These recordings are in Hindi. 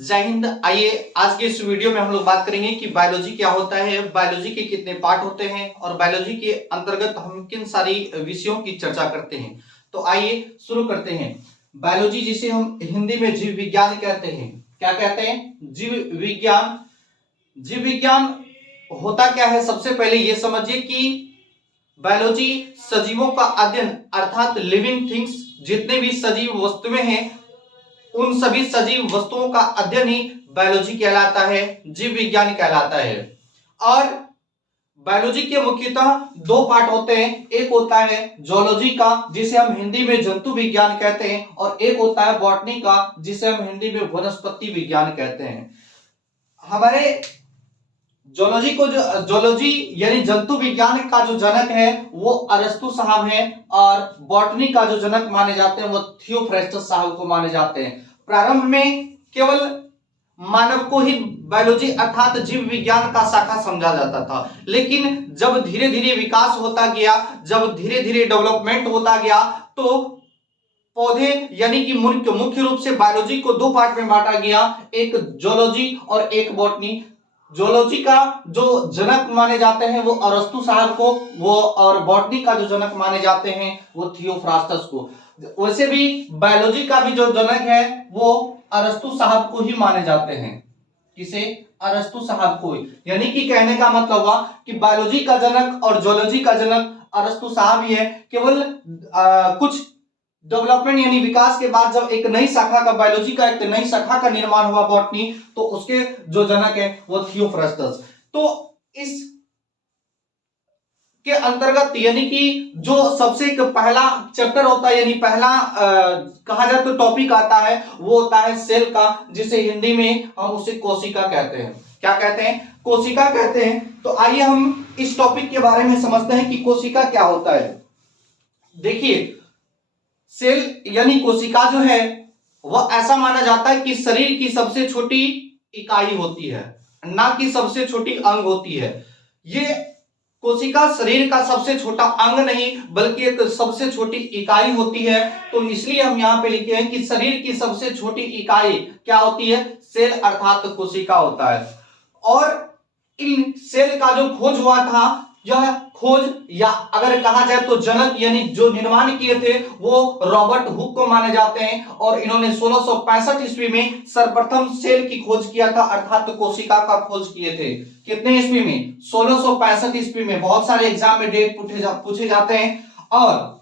जय हिंद। आइए आज के इस वीडियो में हम लोग बात करेंगे कि बायोलॉजी क्या होता है, बायोलॉजी के कितने पार्ट होते हैं और बायोलॉजी के अंतर्गत हम किन सारी विषयों की चर्चा करते हैं। तो आइए शुरू करते हैं। बायोलॉजी जिसे हम हिंदी में जीव विज्ञान कहते हैं। क्या कहते हैं? जीव विज्ञान। जीव विज्ञान होता क्या है, सबसे पहले ये समझिए कि बायोलॉजी सजीवों का अध्ययन अर्थात लिविंग थिंग्स, जितने भी सजीव वस्तुएं हैं उन सभी सजीव वस्तुओं का अध्ययन ही बायोलॉजी कहलाता है, जीव विज्ञान कहलाता है। और बायोलॉजी के मुख्यतः दो पार्ट होते हैं। एक होता है जूलॉजी का, जिसे हम हिंदी में जंतु विज्ञान कहते हैं, और एक होता है बॉटनी का, जिसे हम हिंदी में वनस्पति विज्ञान कहते हैं। हमारे जूलॉजी यानी जंतु विज्ञान का जो जनक है वो अरस्तु साहब है, और बॉटनी का जो जनक माने जाते हैं वो थियोफ्रास्टस साहब को माने जाते हैं। प्रारंभ में केवल मानव को ही बायोलॉजी अर्थात जीव विज्ञान का शाखा समझा जाता था, लेकिन जब धीरे धीरे विकास होता गया, जब धीरे धीरे डेवलपमेंट होता गया, तो पौधे यानी कि मुख्य रूप से बायोलॉजी को दो पार्ट में बांटा गया, एक जूलॉजी और एक बॉटनी। जूलॉजी का जो जनक माने जाते हैं वो अरस्तु साहब को, वो और बॉटनी का जो जनक माने जाते हैं वो थियोफ्रास्टस को। वैसे भी बायोलॉजी का भी जो जनक है वो अरस्तु साहब को ही माने जाते हैं। किसे? अरस्तु साहब को। यानी कि कहने का मतलब हुआ कि बायोलॉजी का जनक और जूलॉजी का जनक अरस्तु साहब ही है। केवल कुछ डेवलपमेंट यानी विकास के बाद जब एक नई शाखा का बायोलॉजी का एक नई शाखा का निर्माण हुआ बॉटनी, तो उसके जो जनक है वो थियोफ्रास्टस। तो इस के अंतर्गत यानी कि जो सबसे पहला चैप्टर होता है यानी पहला कहा जाए तो टॉपिक आता है वो होता है सेल का, जिसे हिंदी में हम उसे कोशिका कहते हैं। क्या कहते हैं? कोशिका कहते हैं। तो आइए हम इस टॉपिक के बारे में समझते हैं कि कोशिका क्या होता है। देखिए, सेल यानी कोशिका जो है वह ऐसा माना जाता है कि शरीर की सबसे छोटी इकाई होती है, ना कि सबसे छोटी अंग होती है। ये कोशिका शरीर का सबसे छोटा अंग नहीं बल्कि एक सबसे छोटी इकाई होती है। तो इसलिए हम यहाँ पे लिखे हैं कि शरीर की सबसे छोटी इकाई क्या होती है? सेल अर्थात कोशिका होता है। और इन सेल का जो खोज हुआ था, यह खोज या अगर कहा जाए तो जनक यानी जो निर्माण किए थे वो रॉबर्ट हुक को माने जाते हैं, और इन्होंने 1665 ईस्वी में सर्वप्रथम सेल की खोज किया था अर्थात कोशिका का खोज किए थे। कितने ईस्वी में? 1665 ईस्वी में। बहुत सारे एग्जाम में डेट पूछे जाते हैं। और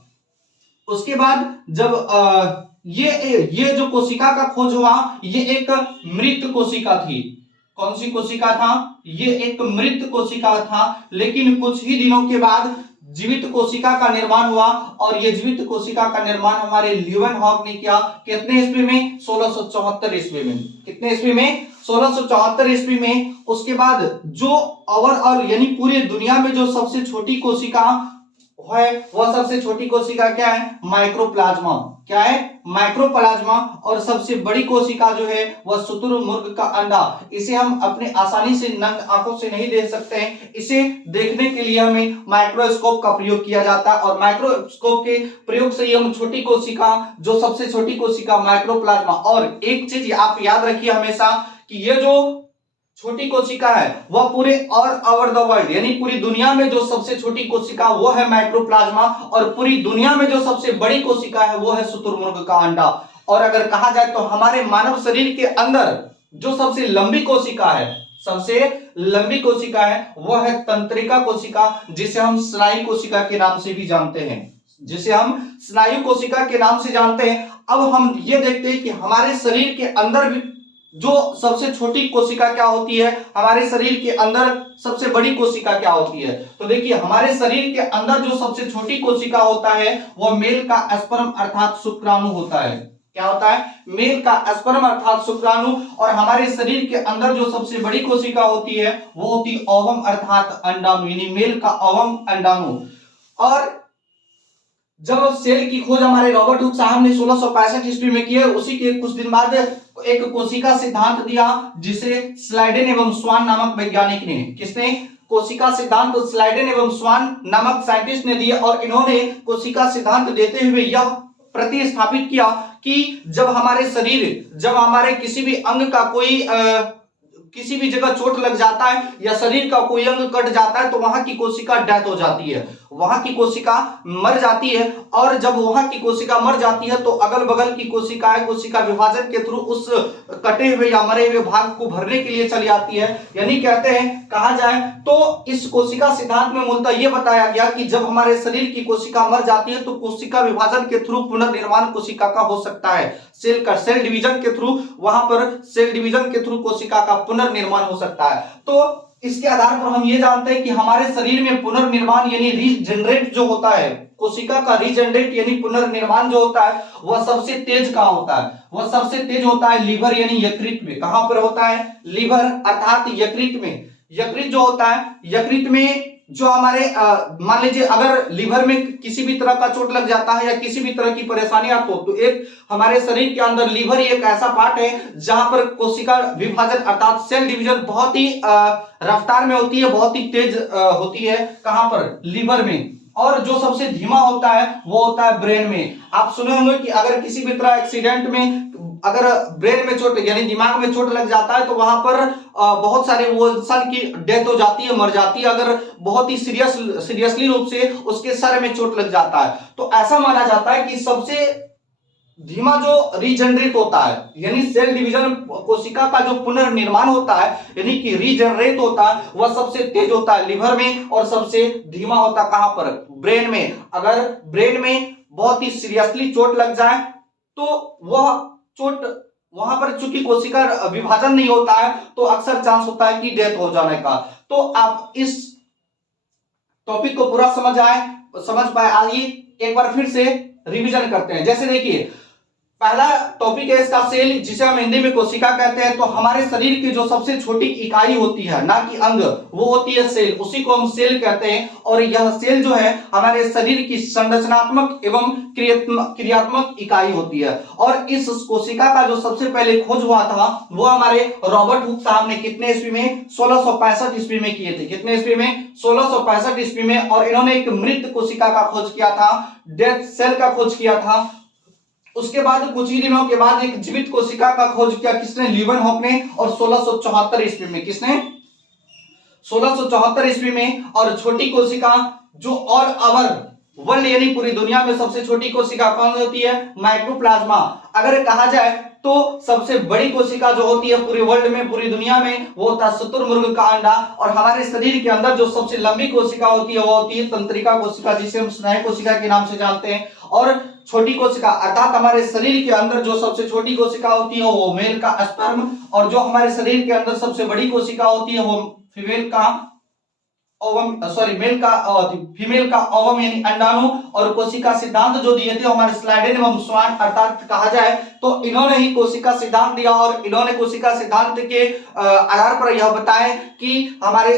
उसके बाद जब ये जो कोशिका का खोज हुआ, ये एक मृत कोशिका थी। कौन सी कोशिका था? ये एक मृत कोशिका था। लेकिन कुछ ही दिनों के बाद जीवित कोशिका का निर्माण हुआ, और ये जीवित कोशिका का निर्माण हमारे ल्यूवेनहॉक ने किया। कितने ईस्वी में? 1674 ईस्वी में। कितने ईस्वी में? 1674 ईस्वी में। उसके बाद जो ओवरऑल यानी पूरी दुनिया में जो सबसे छोटी कोशिका है वह सबसे छोटी कोशिका क्या है? माइक्रोप्लाज्मा। क्या है? माइक्रोप्लाज्मा। और सबसे बड़ी कोशिका जो है वह शुतुरमुर्ग का अंडा। इसे हम अपने आसानी से नग्न आंखों से नहीं देख सकते हैं, इसे देखने के लिए हमें माइक्रोस्कोप का प्रयोग किया जाता है, और माइक्रोस्कोप के प्रयोग से ही हम छोटी कोशिका, जो सबसे छोटी कोशिका माइक्रोप्लाज्मा। और एक चीज आप याद रखिए हमेशा कि ये जो छोटी कोशिका है वह पूरे और ओवर द वर्ल्ड यानी पूरी दुनिया में जो सबसे छोटी कोशिका वो है माइक्रोप्लाज्मा, और पूरी दुनिया में जो सबसे बड़ी कोशिका है वो है शुतुरमुर्ग का अंडा। और अगर कहा जाए तो हमारे मानव शरीर के अंदर जो सबसे लंबी कोशिका है, सबसे लंबी कोशिका है वह है तंत्रिका कोशिका, जिसे हम स्नायु कोशिका के नाम से भी जानते हैं। जिसे हम स्नायु कोशिका के नाम से जानते हैं। अब हम ये देखते हैं कि हमारे शरीर के अंदर भी जो सबसे छोटी कोशिका क्या होती है, हमारे शरीर के अंदर सबसे बड़ी कोशिका क्या होती है। तो देखिए, हमारे शरीर के अंदर जो सबसे छोटी कोशिका होता है वह मेल का स्पर्म अर्थात शुक्राणु होता है। क्या होता है? मेल का स्पर्म अर्थात शुक्राणु। और हमारे शरीर के अंदर जो सबसे बड़ी कोशिका होती है वो होती है ओवम अर्थात अंडाणु, यानी मेल का ओवम अंडाणु। और जब सेल की खोज हमारे रॉबर्ट हुक साहब ने 1665 ईस्वी में की है, उसी के कुछ दिन बाद एक कोशिका सिद्धांत दिया, जिसे स्लाइडेन एवं स्वान नामक वैज्ञानिक ने। किसने? कोशिका सिद्धांत स्लाइडेन एवं स्वान नामक साइंटिस्ट ने दिया। और इन्होंने कोशिका सिद्धांत देते हुए यह प्रतिस्थापित किया कि जब हमारे किसी भी अंग का कोई किसी भी जगह चोट लग जाता है या शरीर का कोई अंग कट जाता है तो वहां की कोशिका डेथ हो जाती है, वहां की कोशिका मर जाती है। और जब वहां की कोशिका मर जाती है तो अगल बगल की कोशिकाएं कोशिका विभाजन के थ्रू उस कटे हुए या मरे हुए भाग को भरने के लिए चली आती है। यानी कहते हैं, कहा जाए तो इस कोशिका सिद्धांत में मूलतः यह बताया गया कि जब हमारे शरीर की कोशिका मर जाती है तो कोशिका विभाजन के थ्रू पुनर्निर्माण कोशिका का हो सकता है, सेल डिवीजन के थ्रू, वहां पर सेल डिवीजन के थ्रू कोशिका का पुनर्निर्माण हो सकता है। तो इसके आधार पर हम ये जानते हैं कि हमारे शरीर में पुनर्निर्माण यानी रीजनरेट जो होता है, कोशिका का रीजनरेट यानी पुनर्निर्माण जो होता है वह सबसे तेज कहां होता है? वह सबसे तेज होता है लिवर यानी यकृत में। कहां पर होता है? लिवर अर्थात यकृत में। यकृत जो होता है, यकृत में जो हमारे मान लीजिए अगर लिवर में किसी भी तरह का चोट लग जाता है या किसी भी तरह की परेशानी आपको, तो एक हमारे शरीर के अंदर लिवर एक ऐसा पार्ट है जहां पर कोशिका विभाजन अर्थात सेल डिवीजन बहुत ही रफ्तार में होती है, बहुत ही तेज होती है। कहां पर? लिवर में। और जो सबसे धीमा होता है वो होता है ब्रेन में। आप सुने होंगे कि अगर किसी भी तरह एक्सीडेंट में अगर ब्रेन में चोट यानी दिमाग में चोट लग जाता है तो वहां पर बहुत सारे वो इंसान की डेथ हो जाती है, मर जाती है, अगर बहुत ही सीरियसली रूप से उसके सर में चोट लग जाता है। तो ऐसा माना जाता है कि सबसे धीमा जो रीजनरेट होता है यानी सेल डिवीजन कोशिका का जो पुनर्निर्माण होता है यानी कि रीजनरेट होता है वह सबसे तेज होता है लिवर में, और सबसे धीमा होता है कहां पर? ब्रेन में। अगर ब्रेन में बहुत ही सीरियसली चोट लग जाए तो वह चोट वहां पर चूंकि कोशिका विभाजन नहीं होता है तो अक्सर चांस होता है कि डेथ हो जाने का। तो आप इस टॉपिक को पूरा समझ पाए। आइए एक बार फिर से रिवीजन करते हैं। जैसे देखिए, पहला टॉपिक है इसका सेल, जिसे हम हिंदी में कोशिका कहते हैं। तो हमारे शरीर की जो सबसे छोटी इकाई होती है, ना कि अंग, वो होती है सेल, उसी को हम सेल कहते हैं। और यह सेल जो है हमारे शरीर की संरचनात्मक एवं क्रियात्मक इकाई होती है। और इस कोशिका का जो सबसे पहले खोज हुआ था वो हमारे रॉबर्ट हुक साहब ने कितने ईस्वी में? 1665 ईस्वी में किए थे। कितने ईस्वी में? 1665 ईस्वी में। और इन्होंने एक मृत कोशिका का खोज किया था, डेथ सेल का खोज किया था। उसके बाद कुछ ही दिनों के बाद एक जीवित कोशिका का खोज किया, किसने? लीeuwenhoek ने। और 1674 ईस्वी में। किसने? 1674 ईस्वी में। और छोटी कोशिका जो ऑल ओवर वर्ल्ड यानी पूरी दुनिया में सबसे छोटी कोशिका कौन होती है? माइक्रोप्लाज्मा। अगर कहा जाए तो सबसे बड़ी कोशिका जो होती है पूरे वर्ल्ड में, पूरी दुनिया में, वो होता है शुतुरमुर्ग का अंडा। और हमारे शरीर के अंदर जो सबसे लंबी कोशिका होती है वो होती है तंत्रिका कोशिका, जिसे हम स्नायु कोशिका के नाम से जानते हैं। और छोटी कोशिका अर्थात हमारे शरीर के अंदर जो सबसे छोटी कोशिका होती है वो मेल का स्पर्म, और जो हमारे शरीर के अंदर सबसे बड़ी कोशिका होती है वो फीमेल का फीमेल का ओवम यानी अंडाणु। और कोशिका सिद्धांत जो दिए थे हमारे स्लाइडेन एवं स्वान, अर्थात कहा जाए तो इन्होंने ही कोशिका सिद्धांत दिया। और इन्होंने कोशिका सिद्धांत के आधार पर यह बताया कि हमारे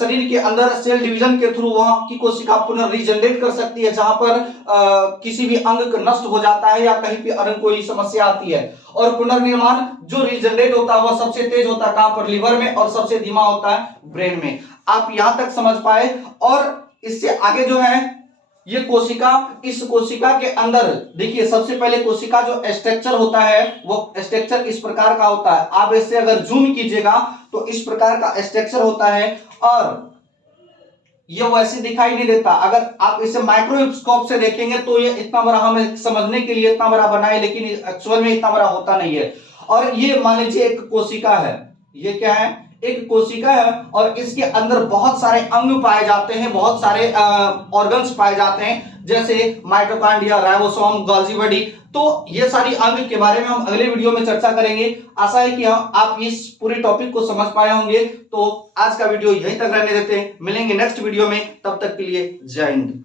शरीर के अंदर सेल डिवीजन के थ्रू वहां की कोशिका पुनर्रीजनरेट कर सकती है जहां पर किसी भी अंग नष्ट हो जाता है या कहीं पे अन्य कोई समस्या आती है। और पुनर्निर्माण जो रीजनरेट होता है वह सबसे तेज होता है कहां पर? लिवर में। और सबसे धीमा होता है ब्रेन में। आप यहां तक समझ पाए। और इससे आगे जो है ये कोशिका, इस कोशिका के अंदर देखिए सबसे पहले कोशिका जो स्ट्रक्चर होता है वो स्ट्रक्चर इस प्रकार का होता है। आप इससे अगर जूम कीजिएगा तो इस प्रकार का स्ट्रक्चर होता है। और ये वैसे दिखाई नहीं देता। अगर आप इसे माइक्रोस्कोप से देखेंगे तो ये इतना बड़ा, हमें समझने के लिए इतना बड़ा बना है, लेकिन एक्चुअल में इतना बड़ा होता नहीं है। और ये मान लीजिए एक कोशिका है, ये क्या है? एक कोशिका है। और इसके अंदर बहुत सारे अंग पाए जाते हैं, बहुत सारे ऑर्गन्स पाए जाते हैं, जैसे माइटोकॉन्ड्रिया, राइबोसोम, गोल्गी बॉडी। तो ये सारी अंग के बारे में हम अगले वीडियो में चर्चा करेंगे। आशा है कि आप इस पूरे टॉपिक को समझ पाए होंगे। तो आज का वीडियो यहीं तक रहने देते हैं, मिलेंगे नेक्स्ट वीडियो में, तब तक के लिए जय हिंद।